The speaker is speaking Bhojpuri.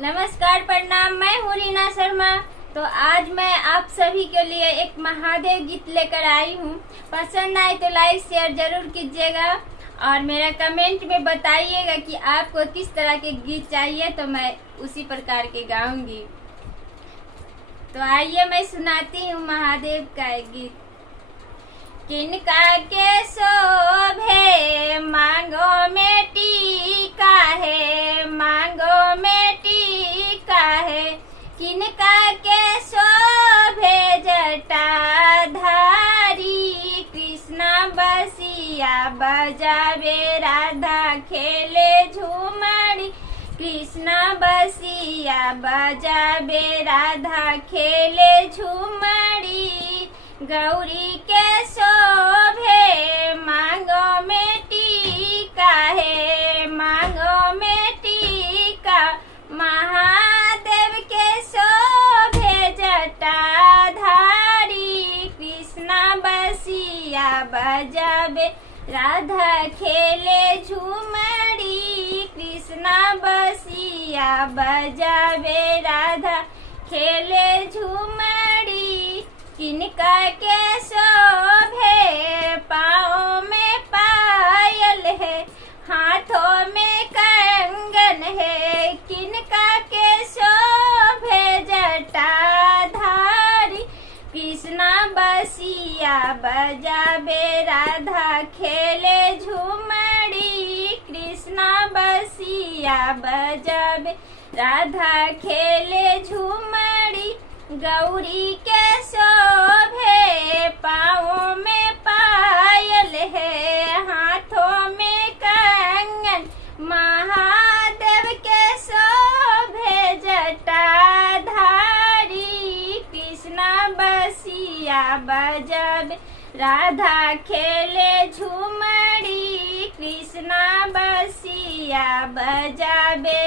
नमस्कार, प्रणाम। मैं हूँ रीना शर्मा। तो आज मैं आप सभी के लिए एक महादेव गीत लेकर आई हूँ। पसंद आए तो लाइक शेयर जरूर कीजिएगा और मेरा कमेंट में बताइएगा कि आपको किस तरह के गीत चाहिए, तो मैं उसी प्रकार के गाऊंगी। तो आइए मैं सुनाती हूँ महादेव का एक गीत। किनका के शोभे मांगो में टीका है, मांगो में टीका है। किनका के शोभे जटाधारी, कृष्णा बसिया बजावे राधा खेले झूमरी। कृष्णा बसिया बजावे राधा खेले झूमरी। गौरी के शोभे मांगो में टीका है, मांगो में टीका। महादेव के शोभे जटाधारी, कृष्णा बसिया बजावे राधा खेले झूमरी। कृष्णा बसिया बजावे राधा खेले झूमरी। किनका के शोभे पाँव में पायल है, हाथों में कंगन है। किनका के शोभे जटाधारी, कृष्णा बसिया बजावे राधा खेले झूमरी। कृष्णा बसिया बजावे राधा खेले झूमरी। गौरी के शोभे पाँव में पायल है, हाथों में कंगन। महादेव के शोभे जटाधारी, कृष्णा बसिया बजावे राधा खेले झूमरी। कृष्णा बसिया बजावे